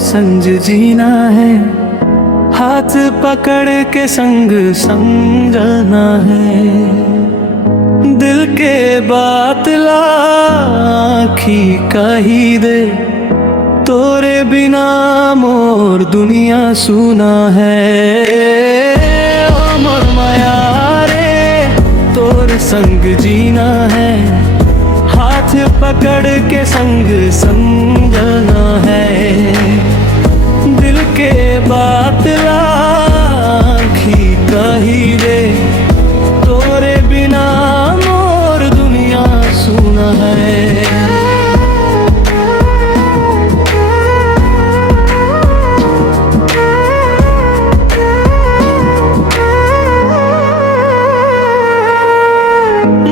संग जीना है, हाथ पकड़ के संग समझना है। दिल के बात लाखी कही दे, तोरे बिना मोर दुनिया सुना है। ओ मोर माया रे, तोरे संग जीना है, हाथ पकड़ के संग समझना है। दिल के बात लाखी कही दे, तोरे बिना मोर दुनिया सुना है।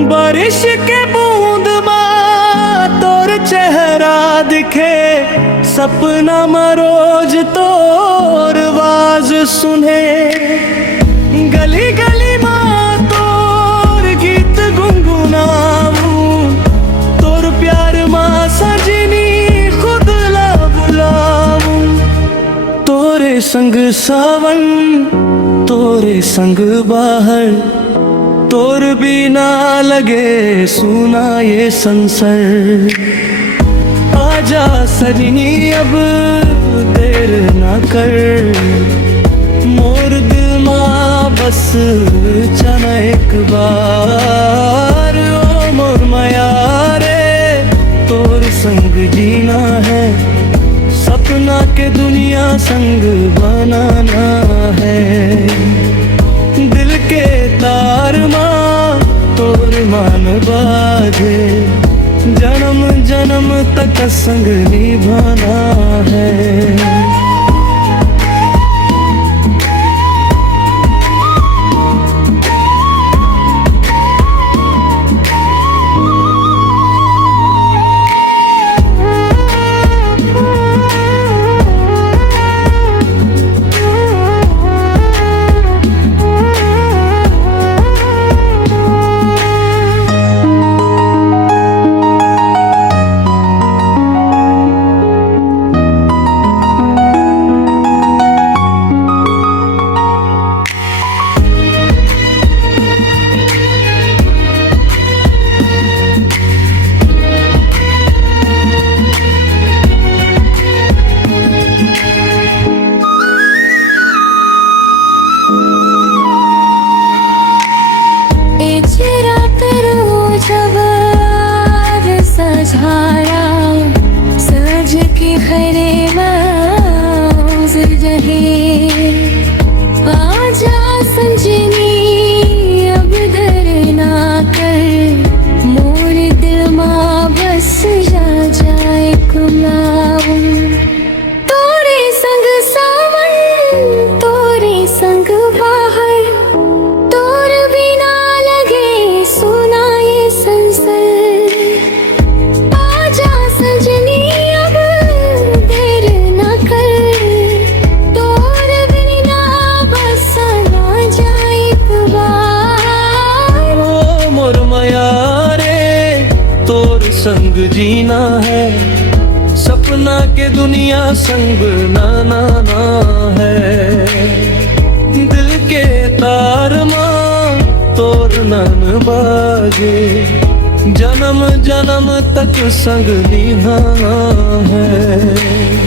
बारिश के बूंद माँ तोर चेहरा दिखे, सपना में रोज तोर आवाज सुने। गली गली माँ तोर गीत गुनगुनाऊं, तोर प्यार माँ सजनी खुद ला बुलाऊं। तोरे संग सावन, तोरे संग बाहर, तोर बिना लगे सुना ये संसार। आजा सजनी अब देर ना कर, मोर दिल माँ बस चना एक बार। ओ मोर माया रे, तोर संग जीना है, सपना के दुनिया संग बनाना है। दिल के तार माँ तोर मान बाजे, जन्म जन्म तक संग निभाना है। सज की खरे मौज रहे, आजा संजनी अब दर ना कर, मोर दिल माँ बस जा जाए कुमाऊं। तोरे संग सावन, तोरे संग बाहर, तोर बिना लगे सुना ये संसार। संग जीना है, सपना के दुनिया संग बनाना है। दिल के तार माँ तोर नन बाजे, जन्म जन्म तक संग निभाना है।